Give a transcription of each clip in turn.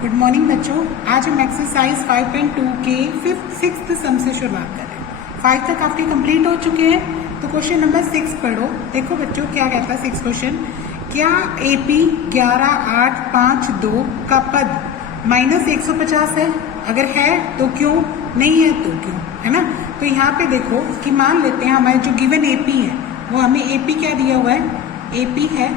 Good morning बच्चों। आज हम एक्सरसाइज 5.2 के 6th सम से शुरुआत कर रहे हैं। 5 तक आपके कंप्लीट हो चुके हैं, तो क्वेश्चन नंबर 6 पढ़ो। देखो बच्चों क्या कहता है 6 क्वेश्चन। क्या AP 11852 का पद -150 है? अगर है तो क्यों, नहीं है तो क्यों, है ना। तो यहाँ पे देखो कि मान लेते हैं हमारे जो गिवन AP है वो हमें AP क्या दिया हुआ है, AP है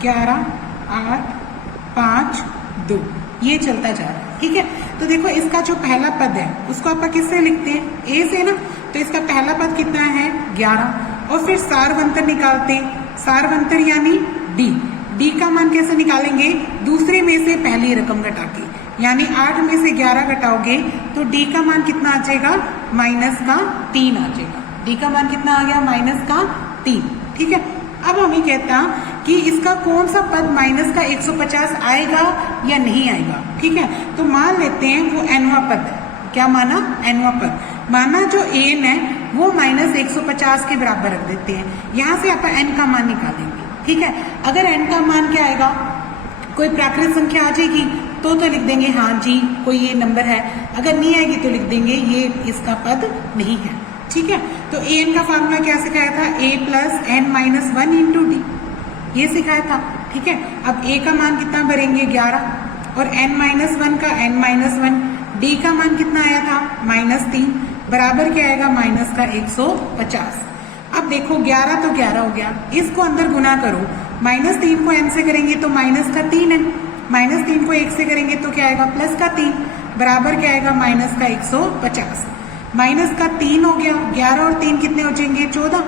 11852, ये चलता जा रहा है, ठीक है। तो देखो इसका जो पहला पद है उसको आप किससे लिखते हैं, A से ना। तो इसका पहला पद कितना है 11, और फिर सारवंतर निकालते हैं। सारवंतर यानी D का मान कैसे निकालेंगे, दूसरे में से पहली रकम घटा के, यानी 8 में से 11 घटाओगे तो D का मान कितना आ जाएगा, -3 आ जाएगा। D का मान कितना आ गया, -3, ठीक है। अब हमें कहता कि इसका कौन सा पद -150 आएगा या नहीं आएगा, ठीक है। तो मान लेते हैं वो nवां पद है। क्या माना, nवां पद माना। जो an है वो -150 के बराबर रख देते हैं। यहाँ से आप n का मान निकालेंगे, ठीक है। अगर n का मान क्या आएगा, कोई प्राकृत संख्या आ जाएगी तो लिख देंगे हाँ जी कोई ये नंबर है। अगर नहीं आएगी तो लिख देंगे ये इसका पद नहीं है, ठीक है। तो an का फार्मूला क्या सिखाया था, a + n - 1 × d, ये सिखाया था, ठीक है। अब a का मान कितना भरेंगे 11, और n-1 का n-1, d का मान कितना आया था -3, बराबर क्या आएगा, -150। अब देखो 11 तो 11 हो गया, इसको अंदर गुना करो। -3 को n से करेंगे तो -3n, -3 को 1 से करेंगे तो क्या आएगा, +3, बराबर क्या आएगा, -150। -3 हो गया, 11 और 3 कितने हो जाएंगे 14,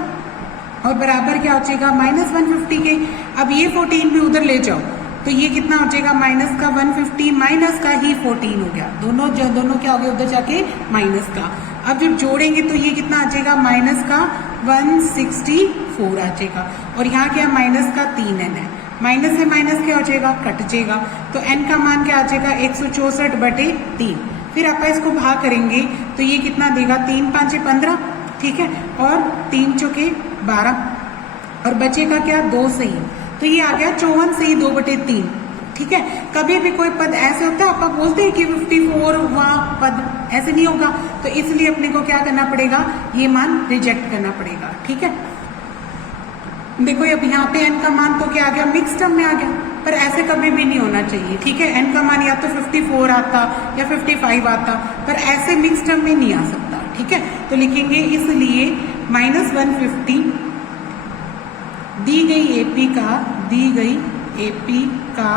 और बराबर क्या हो जाएगा, -150 के। अब ये 14 भी उधर ले जाओ तो ये कितना हो जाएगा, -150 माइनस का ही 14 हो गया। दोनों क्या हो गया उधर जाके माइनस का। अब जब जोड़ेंगे तो ये कितना आ जाएगा, -164 आ जाएगा, और यहाँ क्या -3n है। माइनस से माइनस क्या हो जाएगा, कट जाएगा। तो n का मान क्या आ जाएगा, 164/3। फिर आप इसको भाग करेंगे तो ये कितना देगा, 3 × 5 = 15, ठीक है, और 3 × 4 = 12, और बचेगा क्या, 2 सही। तो ये आ गया 54 सही 2/3, ठीक है। कभी भी कोई पद ऐसे होता है आप बोलते हैं कि 54 वहां पद, ऐसे नहीं होगा। तो इसलिए अपने को क्या करना पड़ेगा, ये मान रिजेक्ट करना पड़ेगा, ठीक है। देखो अब यहाँ पे n का मान तो क्या आ गया, मिक्स टर्म में आ गया, पर ऐसे कभी भी नहीं होना चाहिए, ठीक है। n का मान या तो 54 आता या 55 आता, पर ऐसे मिक्स टर्म में नहीं आ सकता, ठीक है। तो लिखेंगे इसलिए -150 दी गई AP का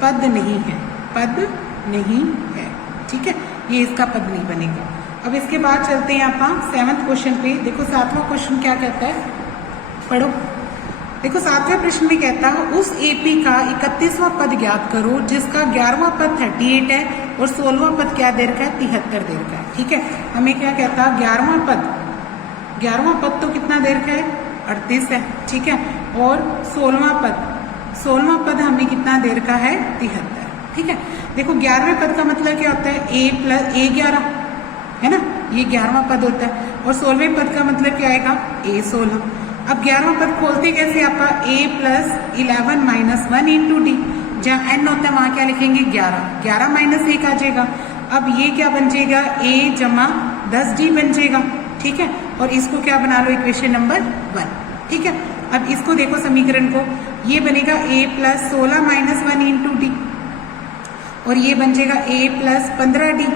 पद नहीं है, ठीक है। ये इसका पद नहीं बनेगा। अब इसके बाद चलते हैं आप 7वें क्वेश्चन पे। देखो 7वां क्वेश्चन क्या कहता है, पढ़ो। देखो 7वें प्रश्न में कहता है उस AP का 31वां पद ज्ञात करो जिसका 11वां पद 38 है और 16वां पद क्या दे रखा है, 73 दे रखा है, ठीक है। हमें क्या कहता है, 11वां पद तो कितना दे रखा है, 38 है, ठीक है। और 16वां पद हमें कितना दे रखा है, 73, ठीक है। देखो 11वें पद का मतलब क्या होता है, A11 है ना, ये 11वां पद होता है। और 16वें पद का मतलब क्या आएगा, A16। अब 11वां पद खोलते कैसे, आप A + 11 - 1 × d, जहाँ n होता है वहां क्या लिखेंगे 11 - 1 आ जाएगा। अब ये क्या बन जाएगा, A = 10d बन जाएगा, ठीक है। और इसको क्या बना लो, इक्वेशन नंबर 1, ठीक है। अब इसको देखो समीकरण को, ये बनेगा A + 16 - 1 × d, और ये बन जाएगा A + 15d।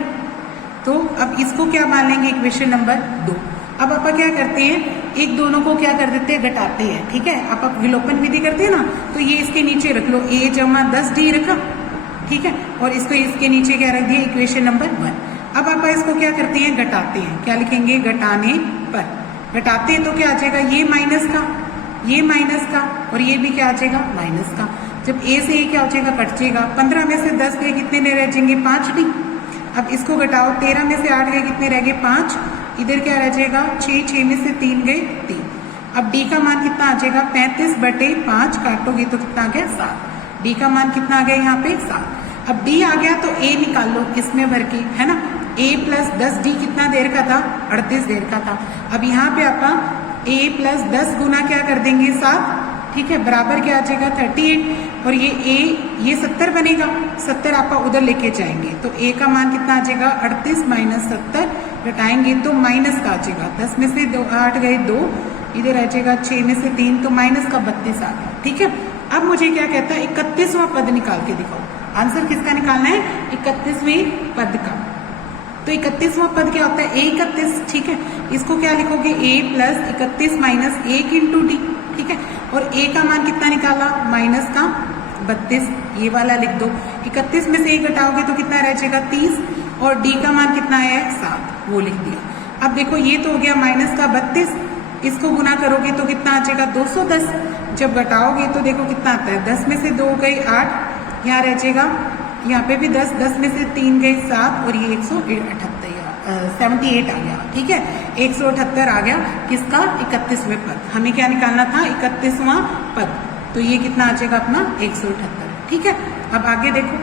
तो अब इसको क्या मान लेंगे, इक्वेशन नंबर 2। अब आप क्या करते हैं, एक दोनों को क्या कर देते हैं, घटाते हैं, ठीक है। आप विलोपन विधि करते हैं ना, तो ये इसके नीचे रख लो, A = 10d रखा, ठीक है। और इसको इसके नीचे क्या रख दिया, इक्वेशन नंबर 1। अब आप इसको क्या करते हैं, घटाते हैं। क्या लिखेंगे, घटाने पर, घटाते हैं तो क्या आ जाएगा, ये माइनस का, और ये भी क्या आ जाएगा, माइनस का। जब A से A क्या हो जाएगा, कट जाएगा। 15 में से 10 गए, कितने रह जाएंगे, 5d। अब इसको घटाओ, 13 में से 8 गए, कितने रह गए, 5। इधर क्या रह जाएगा, 6 में से 3 गए, 3। अब D का मान कितना आ जाएगा, 35/5, काटोगे तो कितना आ गया, 7। D का मान कितना आ गया यहाँ पे, 7। अब D आ गया तो A निकाल लो इसमें भर के, है ना। A + 10d कितना दे रखा था, 38 दे रखा था। अब यहाँ पे आप A + 10 गुना क्या कर देंगे, 7, ठीक है, बराबर क्या आ जाएगा 38। और ये 70 बनेगा, 70 आप उधर लेके जाएंगे तो a का मान कितना आ जाएगा 38 माइनस 70 घटाएंगे तो माइनस का आ जाएगा 10 में से 8 गए 2, इधर आ जाएगा 6 में से 3 तो माइनस का 32 आ गया। ठीक है, अब मुझे क्या कहता है 31वां पद निकाल के दिखाओ। आंसर किसका निकालना है 31वें पद का। तो 31वां पद क्या होता है a31। ठीक है, इसको क्या लिखोगे a plus 31 minus 1 into D. ठीक है, और a का मान कितना निकाला माइनस का 32, ये वाला लिख दो। 31 में से 1 घटाओगे तो कितना रह जाएगा 30 और d का मान कितना है 7, वो लिख दिया। अब देखो ये तो हो गया माइनस का 32, इसको गुना करोगे तो कितना आ जाएगा 210। जब घटाओगे तो देखो कितना आता है 10 में से 2 गए 8, यहाँ रह जाएगा यहाँ पे भी 10, 10 में से 3 गए 7 और ये 78 आ गया। ठीक है, 178 आ गया किसका 31वें पद। हमें क्या निकालना था 31वां पद, तो ये कितना आ जाएगा अपना 178। ठीक है, अब आगे देखो।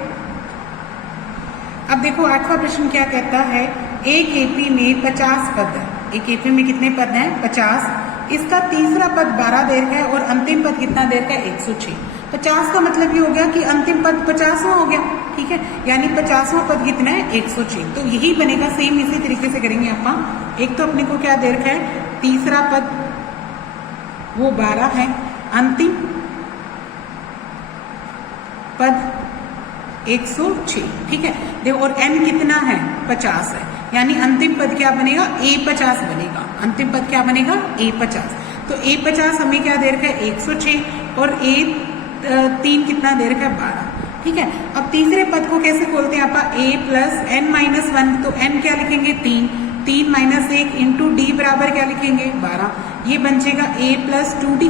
अब देखो 8वां प्रश्न क्या कहता है, एक एपी में 50 पद है। एक एपी में कितने पद हैं 50, इसका तीसरा पद 12 देर का है और अंतिम पद कितना देर का है 106। 50 का मतलब ये हो गया कि अंतिम पद 50वां हो गया। ठीक है, यानी 50वां पद कितना है 106। तो यही बनेगा, सेम इसी तरीके से करेंगे आप। एक तो अपने को क्या देर का है तीसरा पद वो 12 है, अंतिम पद 106। ठीक है, देखो और n कितना है 50 है, यानी अंतिम पद क्या बनेगा a50 बनेगा। अंतिम पद क्या बनेगा a50। तो a50 हमें क्या दे रखा है 106 और a3 कितना दे रखा है 12। ठीक है, अब तीसरे पद को कैसे खोलते हैं आप a प्लस n माइनस 1, तो n क्या लिखेंगे 3 माइनस 1 इंटू डी बराबर क्या लिखेंगे 12। ये बन जाएगा a प्लस 2d,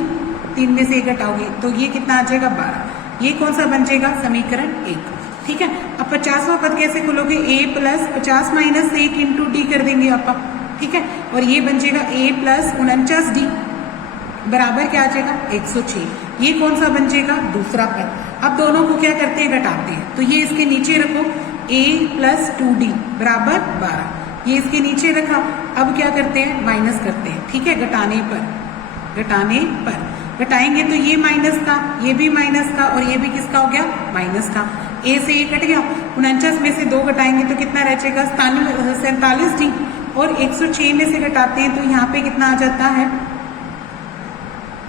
3 में से 1 घटाओगे तो ये कितना आ जाएगा 12। ये कौन सा बन जाएगा समीकरण 1। ठीक है, अब 50वां पद कैसे खोलोगे a plus 50 minus 1 into D कर देंगे आप। ठीक है, और ये बन जाएगा a प्लस 49d बराबर क्या आ जाएगा 106। ये कौन सा बन जाएगा दूसरा पद। अब दोनों को क्या करते हैं घटाते हैं, तो ये इसके नीचे रखो a प्लस 2d बराबर 12, ये इसके नीचे रखा। अब क्या करते हैं माइनस करते हैं। ठीक है, घटाने पर घटाएंगे तो ये माइनस का, ये भी माइनस का और ये भी किसका हो गया माइनस का। a से ये कट गया, 49 में से 2 घटाएंगे तो कितना रह जाएगा 47d और 106 में से घटाते हैं तो यहाँ पे कितना आ जाता है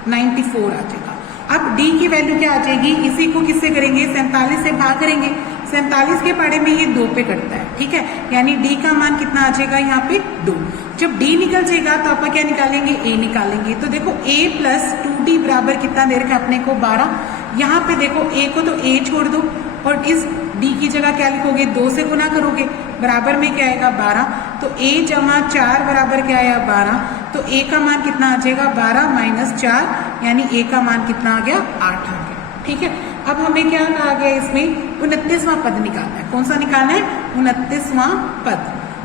94 आ जाएगा। अब d की वैल्यू क्या आ जाएगी, इसी को किससे करेंगे 47 से भाग करेंगे। 47 के पाड़े में ये 2 पे कटता है। ठीक है, यानी d का मान कितना आ जाएगा यहाँ पे 2। जब d निकल जाएगा तो आप क्या निकालेंगे a निकालेंगे। तो देखो a प्लस 2d बराबर कितना दे रखा है अपने को 12। यहाँ पे देखो a को तो a छोड़ दो और इस d की जगह क्या लिखोगे 2 से गुना करोगे, बराबर में क्या आएगा 12। तो a जमा 4 बराबर क्या आया 12। तो a का मान कितना आ जाएगा 12 माइनस 4, यानी a का मान कितना आ गया 8 आ गया। ठीक है, अब हमें क्या कहा गया इसमें 29वां पद निकालना है। कौन सा निकालना है 29वां पद।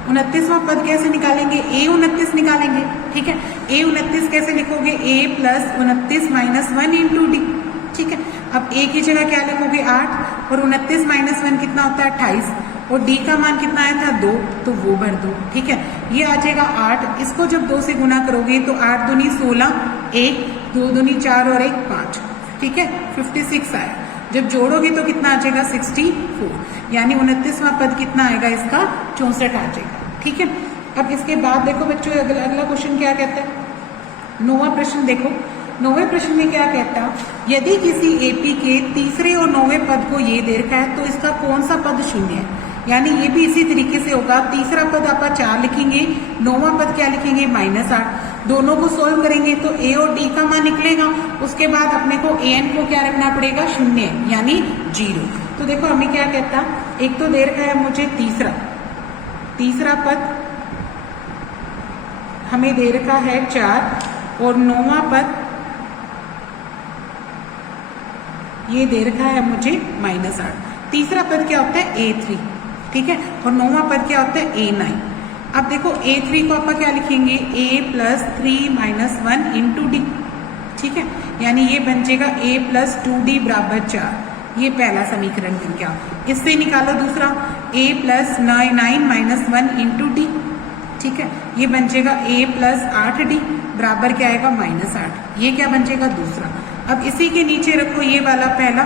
29वां पद कैसे निकालेंगे a29 निकालेंगे। ठीक है, a29 कैसे लिखोगे a plus 29 minus 1 into D. ठीक है, अब a की जगह क्या लिखोगे 8 और 29 माइनस 1 कितना होता है 28 और d का मान कितना आया था 2, तो वो भर दो। ठीक है, ये आ जाएगा 8। इसको जब 2 से गुना करोगे तो 8 दूनी 16, 1 2 दूनी 4 और 1 5। ठीक है, 56 आया। जब जोड़ोगे तो कितना आ जाएगा 64, यानी 29वां पद कितना आएगा इसका 64 आ जाएगा। ठीक है, अब इसके बाद देखो बच्चों अगला क्वेश्चन क्या कहता है 9वां प्रश्न। देखो 9वें प्रश्न में क्या कहता, यदि किसी एपी के तीसरे और 9वें पद को ये दे रखा है तो इसका कौन सा पद शून्य है। यानी ये भी इसी तरीके से होगा, तीसरा पद आप 4 लिखेंगे, 9वां पद क्या लिखेंगे -8। दोनों को सोल्व करेंगे तो a और d का मान निकलेगा। उसके बाद अपने को an को क्या रखना पड़ेगा 0, यानी 0। तो देखो हमें क्या कहता, एक तो दे रखा है मुझे तीसरा पद हमें दे रखा है 4 और 9वां पद ये दे रखा है मुझे -8। तीसरा पद क्या होता है a3। ठीक है, और 9वां पद क्या होता है a9। अब देखो a3 को आप क्या लिखेंगे a plus 3 minus 1 into D. ठीक है, यानी ये बन जाएगा a प्लस 2d बराबर 4। ये पहला समीकरण बन गया। इससे निकालो दूसरा a plus 9 minus 1 into D. ठीक है, ये बन जाएगा a प्लस 8d बराबर क्या आएगा -8। ये क्या बन जाएगा दूसरा। अब इसी के नीचे रखो ये वाला पहला,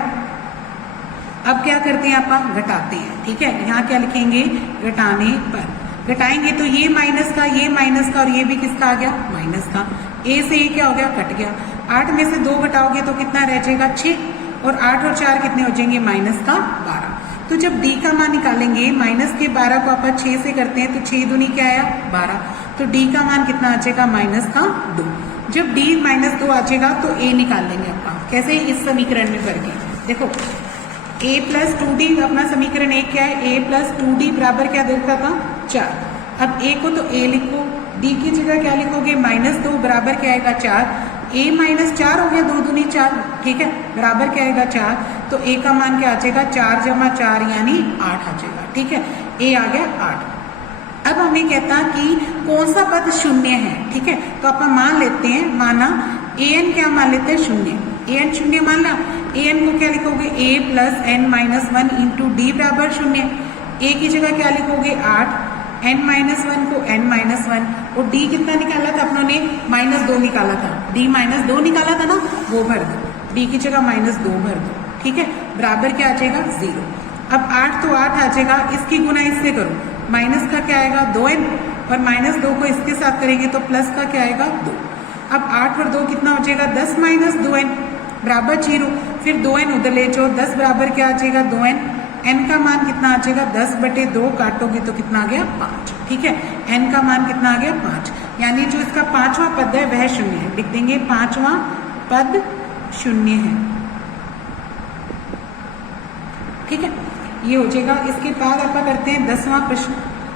अब क्या करते हैं आप घटाते हैं, ठीक है। यहाँ क्या लिखेंगे, घटाने पर। घटाएंगे तो ये माइनस का और ये भी किसका आ गया, माइनस का। ए से ये क्या हो गया, कट गया। 8 में से 2 घटाओगे तो कितना रह जाएगा, 6, और 8 और 4 कितने हो जाएंगे, माइनस का 12। तो जब डी का मान निकालेंगे, माइनस के 12 को आप 6 से करते हैं तो 6 दूनी क्या आया, 12। तो डी का मान कितना आ जाएगा, माइनस का 2। जब डी -2 आ जाएगा तो ए निकाल लेंगे आप। कैसे, इस समीकरण में करके देखो, a प्लस 2d अपना समीकरण एक क्या है, a प्लस 2d बराबर क्या देखा था, 4। अब a को तो a लिखो, d की जगह क्या लिखोगे, -2 बराबर क्या आएगा, 4। a -4 हो गया, 2 दूनी 4, ठीक है, बराबर क्या आएगा, 4। तो a का मान क्या आ जाएगा, 4 जमा 4 यानी 8 आ जाएगा, ठीक है। a आ गया 8। अब हमें कहता कि कौन सा पद शून्य है, ठीक है। तो आप मान लेते हैं, माना an क्या मान लेते हैं, शून्य। an शून्य मान ला, an को क्या लिखोगे, a plus n-1 into D बराबर 0। a की जगह क्या लिखोगे, 8, n-1 को n-1, और d कितना निकाला था अपनों ने, -2 निकाला था। d -2 निकाला था ना, वो भर दो, d की जगह -2 भर दो, ठीक है। बराबर क्या आ जाएगा, 0। अब 8 तो 8 आ जाएगा, इसकी गुना इससे करो, माइनस का क्या आएगा, 2n, और -2 को इसके साथ करेंगे तो प्लस का क्या आएगा, 2। अब 8 और 2 कितना हो जाएगा, 10 - 2n बराबर 0। फिर 2n उधर ले जाओ, 10 बराबर क्या आ जाएगा, 2n। n का मान कितना आ जाएगा, 10/2 काटोगे तो कितना आ गया, 5, ठीक है। n का मान कितना आ गया, 5, यानी जो इसका 5वां पद है वह शून्य है। लिख देंगे 5वां पद शून्य है, ठीक है, ये हो जाएगा। इसके बाद आप करते हैं 10वां प्रश्न।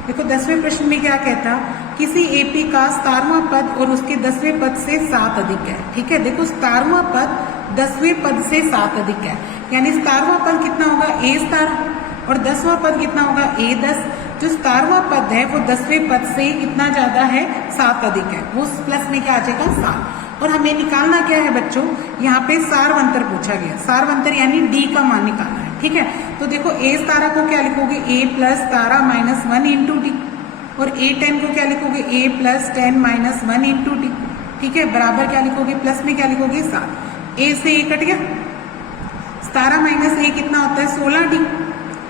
देखो 10वें प्रश्न में क्या कहता, किसी एपी का 17वां पद और उसके 10वें पद से 7 अधिक है, ठीक है। देखो 17वां पद 10वें पद से 7 अधिक है, यानी 17वां पद कितना होगा, a17, और 10वां पद कितना होगा, a10। जो 17वां पद है वो 10वें पद से कितना ज्यादा है, 7 अधिक है, वो प्लस में क्या आ जाएगा, 7। और हमें निकालना क्या है बच्चों, यहाँ पे सारवंतर पूछा गया। सारवंतर यानी डी का मान निकालना है, ठीक है। तो देखो a17 को क्या लिखोगे, a प्लस 17 -1 इंटू डी, और a10 को क्या लिखोगे, a प्लस 10 -1 इंटू डी, ठीक है। बराबर क्या लिखोगे, प्लस में क्या लिखोगे, 7। a से a कट गया, 17 - a कितना होता है, 16d,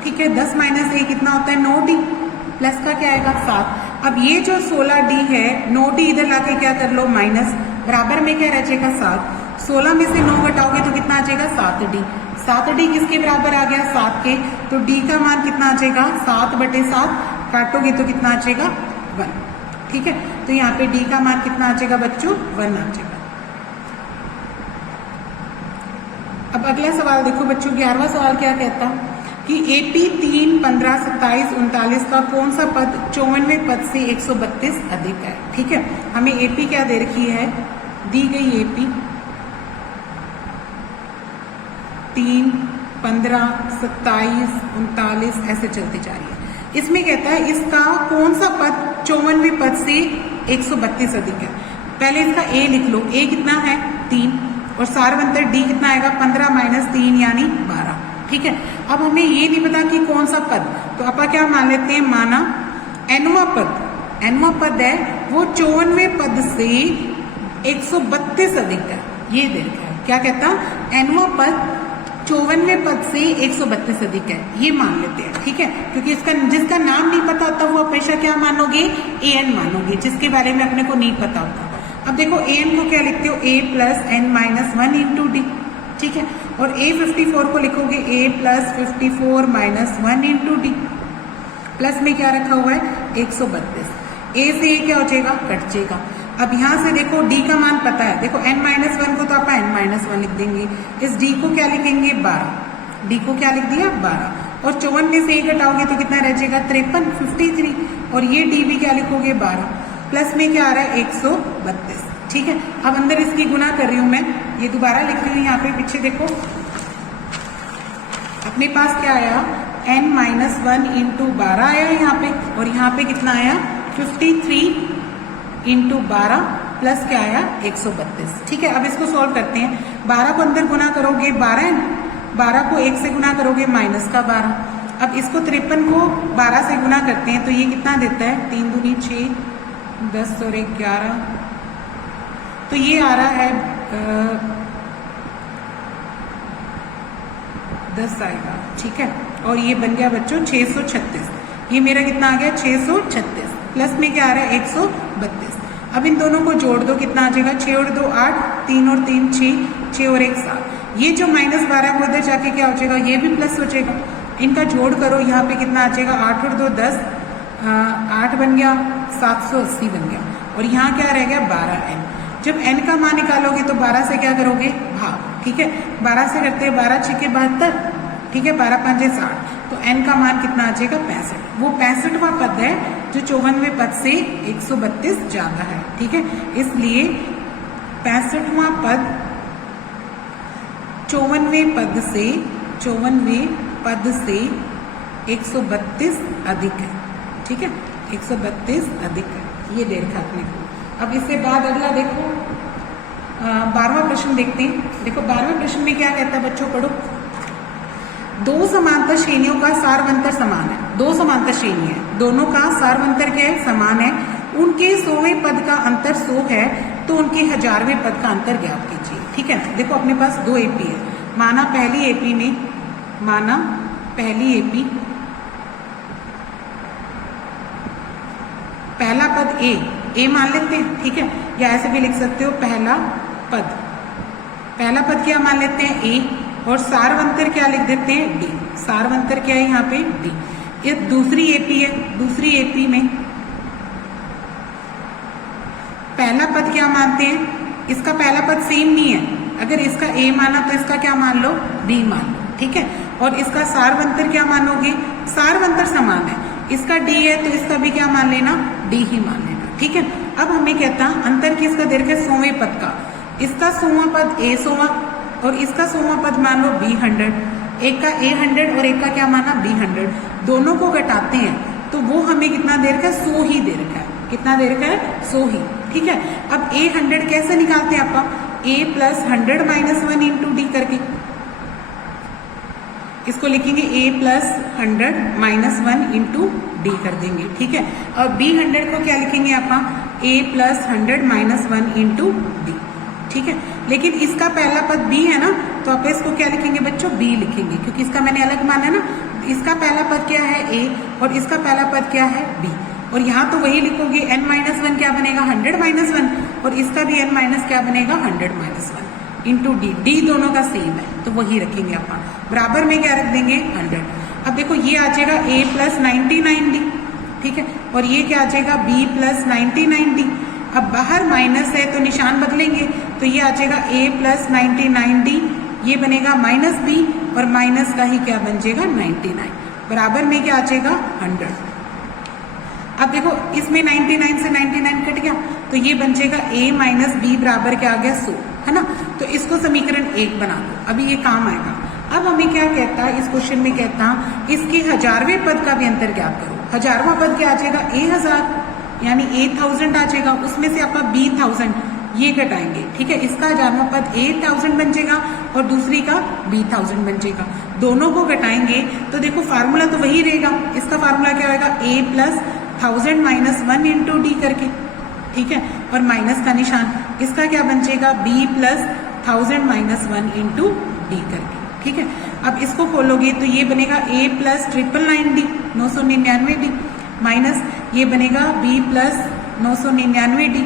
ठीक है। 10 - a कितना होता है, 9d, प्लस का क्या आएगा, 7। अब ये जो 16d है, 9d इधर लाके क्या कर लो, माइनस, बराबर में क्या रह जाएगा, 7। 16 में से 9 घटाओगे तो कितना आ जाएगा, 7d। 7d किसके बराबर आ गया, 7 के। तो d का मान कितना आ जाएगा, 7/7, काटोगे तो कितना आ जाएगा, 1, ठीक है। तो यहाँ पे d का मान कितना आ जाएगा बच्चों, 1 आ जाएगा। अब अगला सवाल देखो बच्चों, 11वां सवाल क्या कहता कि एपी 3, 15, 27, 39 का कौन सा पद 54वें पद से 132 अधिक है, ठीक है। हमें एपी क्या दे रखी है, दी गई एपी 3, 15, 27, 39 ऐसे चलती जा रही है। इसमें कहता है इसका कौन सा पद 54वें पद से 132 अधिक है। पहले इसका ए लिख लो, ए कितना है, 3, और सारवंतर डी कितना आएगा, 15 - 3 यानी 12, ठीक है। अब हमें ये नहीं पता कि कौन सा पद, तो आप क्या मान लेते हैं, माना nवां पद है वो 54वें पद से 132 अधिक है, ये दे रखा है। क्या कहता, nवां पद 54वें पद से 132 अधिक है, ये मान लेते हैं, ठीक है। क्योंकि इसका जिसका नाम नहीं पता होता वो हमेशा क्या मानोगे, an मानोगे, जिसके बारे में अपने को नहीं पता होता। अब देखो an को क्या लिखते हो, a plus n-1 into D, ठीक है। और a54 को लिखोगे a plus 54 -1 into D, plus में क्या रखा हुआ है, 132। a से a क्या हो जाएगा, कट जाएगा। अब यहाँ से देखो d का मान पता है, देखो n-1 को तो आप n-1 लिख देंगे, इस d को क्या लिखेंगे, 12, d को क्या लिख दिया, 12, और 54 में से 1 घटाओगे तो कितना रह जाएगा, 53, 53, और ये d भी क्या लिखोगे, 12, प्लस में क्या आ रहा है, 132, ठीक है। अब अंदर इसकी गुना कर रही हूं मैं, ये दोबारा लिख रही हूँ, यहाँ पे पीछे देखो अपने पास क्या आया, n-1 इंटू 12 आया यहाँ पे, और यहाँ पे कितना आया, 53 इंटू 12 प्लस क्या आया, 132, ठीक है। अब इसको सॉल्व करते हैं, 12 को अंदर गुना करोगे 12 को 1 से गुना करोगे -12। अब इसको 53 को 12 से गुना करते हैं तो ये कितना देता है, 3 दूनी 6, 10 और 11, तो ये आ रहा है 10 आएगा, ठीक है। और ये बन गया बच्चों 636, ये मेरा कितना आ गया 636, प्लस में क्या आ रहा है 132। अब इन दोनों को जोड़ दो, कितना आ जाएगा 6 और 2 8, 3 और 3 6, 6 और 1 7। ये जो -12 को उधर जाके क्या हो जाएगा, ये भी प्लस हो जाएगा। इनका जोड़ करो, यहाँ पे कितना आ जाएगा 8 और 2 10, 8 बन गया, 780 बन गया। और यहाँ क्या रह गया 12n। जब n का मान निकालोगे तो 12 से क्या करोगे भाग, ठीक है। 12 से करते हैं 12 6 के 72, ठीक है, 12 5 60, तो n का मान कितना आ जाएगा 65। वो 65वां पद है जो 54वें पद से 132 ज्यादा है, ठीक है। इसलिए 65वां पद 54वें पद से 132 अधिक है, ठीक है, 132 अधिक है, ये दे रखा अपने को। अब इसके बाद अगला देखो 12वां प्रश्न देखते हैं। देखो 12वें प्रश्न में क्या कहता है बच्चों, पढ़ो। दो समांतर श्रेणियों का सारवंतर समान है। दो समांतर श्रेणी है, दोनों का सारवंतर क्या है, समान है। उनके 100वें पद का अंतर 100 है, तो उनके 1000वें पद का अंतर ज्ञात कीजिए, ठीक है। देखो अपने पास दो एपी है, माना पहली एपी पहला पद ए मान लेते हैं, ठीक है, या ऐसे भी लिख सकते हो पहला पद क्या मान लेते हैं ए, और सारवंतर क्या लिख देते हैं डी। सारवंतर क्या है यहाँ पे डी। ये दूसरी एपी है, दूसरी एपी में पहला पद क्या मानते हैं, इसका पहला पद सेम नहीं है। अगर इसका ए माना तो इसका क्या मान लो बी मान लो, ठीक है। और इसका सारवंतर क्या मानोगे, सारवंतर समान है। इसका डी है तो इसका भी क्या मान लेना, डी ही मान लेना, ठीक है। अब हमें कहता अंतर किसका दे रखा है, 100वें पद का। इसका 100वां पद ए 100वां और इसका 100वां पद मान लो बी 100। एक का ए 100 और एक का क्या माना बी 100। दोनों को घटाते हैं तो वो हमें कितना दे रखा है, 100 ही दे रखा है। कितना दे रखा है, 100 ही, ठीक है। अब ए 100 कैसे निकालते हैं आप, ए प्लस 100 माइनस 1 इंटू डी करके इसको लिखेंगे ए प्लस 100 माइनस 1 इंटू डी कर देंगे, ठीक है। और बी 100 को क्या लिखेंगे आप, ए प्लस 100 माइनस 1 इंटू डी, ठीक है। लेकिन इसका पहला पद बी है ना, तो आप इसको क्या लिखेंगे बच्चों, बी लिखेंगे, क्योंकि इसका मैंने अलग माना है ना। इसका पहला पद क्या है ए और इसका पहला पद क्या है बी। और यहाँ तो वही लिखोगे n माइनस 1 क्या बनेगा 100 माइनस 1, और इसका भी n माइनस क्या बनेगा 100 माइनस 1 इंटू डी। डी दोनों का सेम है तो वही रखेंगे आप। बराबर में क्या रख देंगे 100। अब देखो ये आ जाएगा a प्लस 99d, ठीक है, और ये क्या आ जाएगा b प्लस 99d। अब बाहर माइनस है तो निशान बदलेंगे, तो ये आ जाएगा a प्लस 99d, ये बनेगा माइनस b, और माइनस का ही क्या बन जाएगा 99, बराबर में क्या आ जाएगा 100। अब देखो इसमें 99 से 99 कट गया तो ये बन जाएगा a माइनस बी बराबर क्या आ गया 100, है ना। तो इसको समीकरण 1 बना दो, अभी ये काम आएगा। अब हमें क्या कहता है, इस क्वेश्चन में कहता इसके 1000वें पद का भी अंतर ज्ञात करो। 1000वां पद क्या आ जाएगा a1000 यानी 8000 आ जाएगा, उसमें से आपका b1000 ये घटाएंगे, ठीक है। इसका 1000वां पद 8000 बन जाएगा और दूसरी का b1000 बन जाएगा। दोनों को घटाएंगे तो देखो फार्मूला तो वही रहेगा। इसका फार्मूला क्या होगा, a plus 1000 minus 1 into D करके, ठीक है, और माइनस का निशान। इसका क्या बन जाएगा b plus 1000 minus 1 into D करके, ठीक है। अब इसको खोलोगे तो ये बनेगा a plus 999d 999d minus ये बनेगा b प्लस 999d।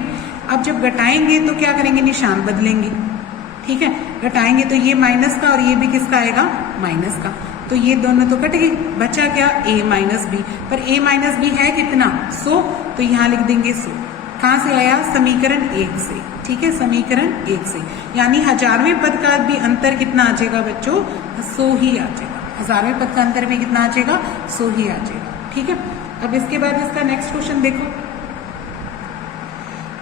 अब जब घटाएंगे तो क्या करेंगे, निशान बदलेंगे, ठीक है। घटाएंगे तो ये माइनस का और ये भी किसका आएगा माइनस का, तो ये दोनों तो कट गए, बचा क्या a माइनस बी। पर a माइनस बी है कितना 100, तो यहाँ लिख देंगे 100। कहाँ से आया, समीकरण 1 से, ठीक है, समीकरण 1 से। यानी 1000वें पद का भी अंतर कितना आ जाएगा बच्चों 100 ही आ जाएगा। 1000वें पद का अंतर भी कितना आ जाएगा 100 ही आ जाएगा, ठीक है। अब इसके बाद इसका नेक्स्ट क्वेश्चन देखो।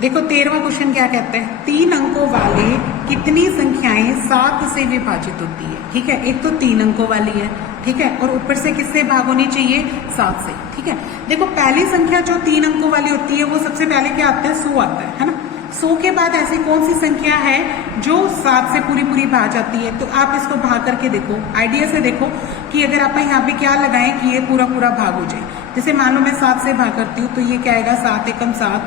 देखो 13वां क्वेश्चन क्या कहता है, 3 अंकों वाले कितनी संख्याएं 7 से विभाजित होती है, ठीक है। एक तो 3 अंकों वाली है, ठीक है, और ऊपर से किससे भाग होनी चाहिए 7 से, ठीक है। देखो पहली संख्या जो 3 अंकों वाली होती है वो सबसे पहले क्या आता है 100 आता है ना। 100 के बाद ऐसी कौन सी संख्या है जो 7 से पूरी पूरी भाग जाती है, तो आप इसको भाग करके देखो, आइडिया से देखो कि अगर आप यहाँ पे क्या लगाएं कि ये पूरा पूरा भाग हो जाए। जैसे मान लो मैं 7 से भाग करती हूँ तो ये क्या आएगा 7 एकम 7,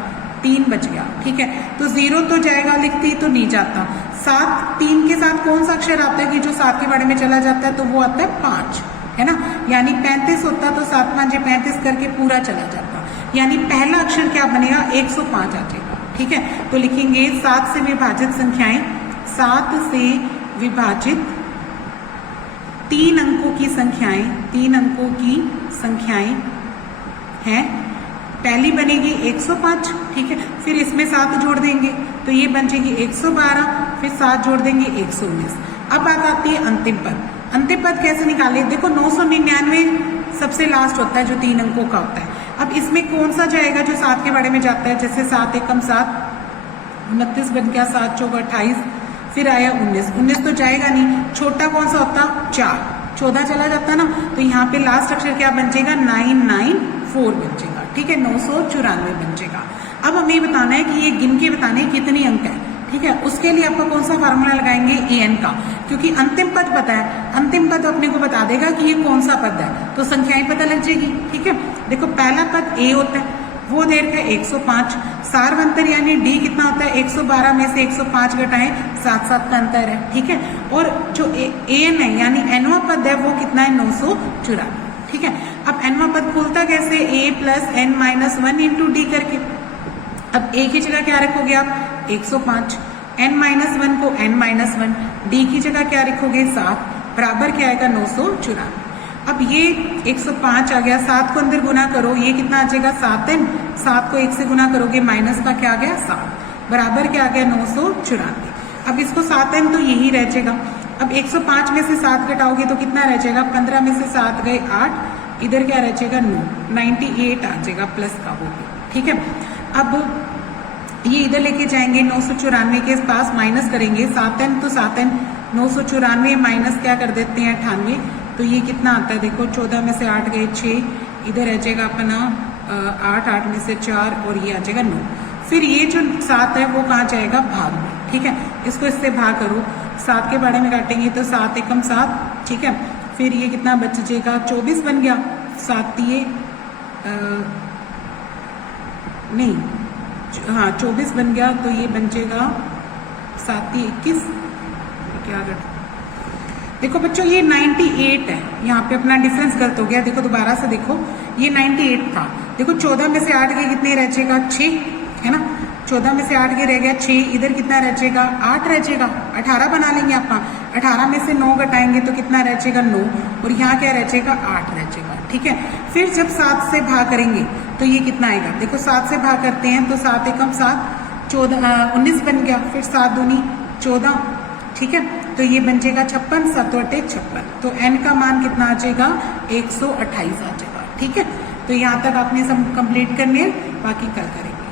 3 बच गया, ठीक है। तो 0 तो जाएगा, लिखती तो नहीं जाता। 7 3 के साथ कौन सा अक्षर आता है कि जो 7 के बारे में चला जाता है, तो वो आता है 5, है ना, यानी 35 होता तो 7 5 35 करके पूरा चला जाता, यानी पहला अक्षर क्या बनेगा 105 आ जाएगा। ठीक है, तो लिखेंगे 7 से विभाजित संख्याएं, 7 से विभाजित 3 अंकों की संख्याएं, 3 अंकों की संख्याएं हैं। पहली बनेगी 105, ठीक है, फिर इसमें 7 जोड़ देंगे तो ये बन जाएगी 112, फिर 7 जोड़ देंगे 119। अब बात आती है अंतिम पद। अंतिम पद कैसे निकाले, देखो 999 सबसे लास्ट होता है जो 3 अंकों का होता है। अब इसमें कौन सा जाएगा जो 7 के बारे में जाता है, जैसे 7 एकम 7, 29 बन गया, 7 चौक 28, फिर आया 19, 19 तो जाएगा नहीं, छोटा कौन सा होता 4, 14 चला जाता ना, तो यहाँ पे लास्ट अक्षर क्या बन जाएगा 994 बन जाएगा। ठीक है, 994 बन जाएगा। अब हमें बताना है कि ये गिन के बताना है कितने अंक है। ठीक है, उसके लिए आपका कौन सा फार्मूला लगाएंगे an का, क्योंकि अंतिम पद पता है, अंतिम पद अपने को बता देगा कि ये कौन सा पद है, तो संख्याएं पता लग जाएगी। ठीक है, देखो पहला पद a होता है, वो दे रखा है 105, सार्वंतर यानी d कितना होता है 112 में से 105 घटाएं 7 का अंतर है। ठीक है, और जो an है यानी nवां पद है वो कितना है 994। ठीक है, अब nवां पद खुलता कैसे, a plus n minus 1 into D करके। अब a की जगह क्या रखोगे आप 105, n माइनस 1 को n माइनस 1, d की जगह क्या रखोगे 7, बराबर क्या आएगा 994। अब ये 105 आ गया, 7 को अंदर गुना करो, ये कितना आ जाएगा 7n, 7 को 1 से गुना करोगे माइनस का क्या आ गया 7, बराबर क्या आ गया 994। अब इसको 7n तो यही रह जाएगा। अब 105 में से 7 घटाओगे तो कितना रह जाएगा, 15 में से 7 गए 8, इधर क्या रह जाएगा 9, 98 आ जाएगा प्लस का हो गया। ठीक है, अब ये इधर लेके जाएंगे 994 के पास माइनस करेंगे, 7n तो 7n, 994 माइनस क्या कर देते हैं 98, तो ये कितना आता है देखो 14 में से 8 गए 6, इधर आ जाएगा अपना 8, 8 में से 4 और ये आ जाएगा 9। फिर ये जो 7 है वो कहाँ जाएगा भाग में। ठीक है, इसको इससे भाग करो, 7 के बारे में काटेंगे तो 7 एकम 7। ठीक है, फिर ये कितना बच जाएगा 24 बन गया, 7 ये नहीं हाँ 24 बन गया, तो ये बन जाएगा 7 21, क्या देखो बच्चों ये 98 है, यहाँ पे अपना डिफरेंस गलत हो गया, देखो दोबारा से देखो ये 98 था, देखो 14 में से 8 के कितने रह जाएगा 6, है ना, 14 में से 8 के रह गया 6, इधर कितना रह जाएगा 8 रह जाएगा, 18 बना लेंगे आपका, 18 में से 9 घटाएंगे तो कितना रह जाएगा 9, और यहाँ क्या रह जाएगा 8 रह जाएगा। ठीक है, फिर जब 7 से भाग करेंगे तो ये कितना आएगा, देखो 7 से भाग करते हैं तो 7 एकम 7, 19 बन गया, फिर 7 दूनी 14। ठीक है, तो ये बन जाएगा 56, 7 8 56, तो n का मान कितना आ जाएगा 128 आ जाएगा। ठीक है, तो यहाँ तक आपने सब कंप्लीट करने, बाकी कल करेंगे।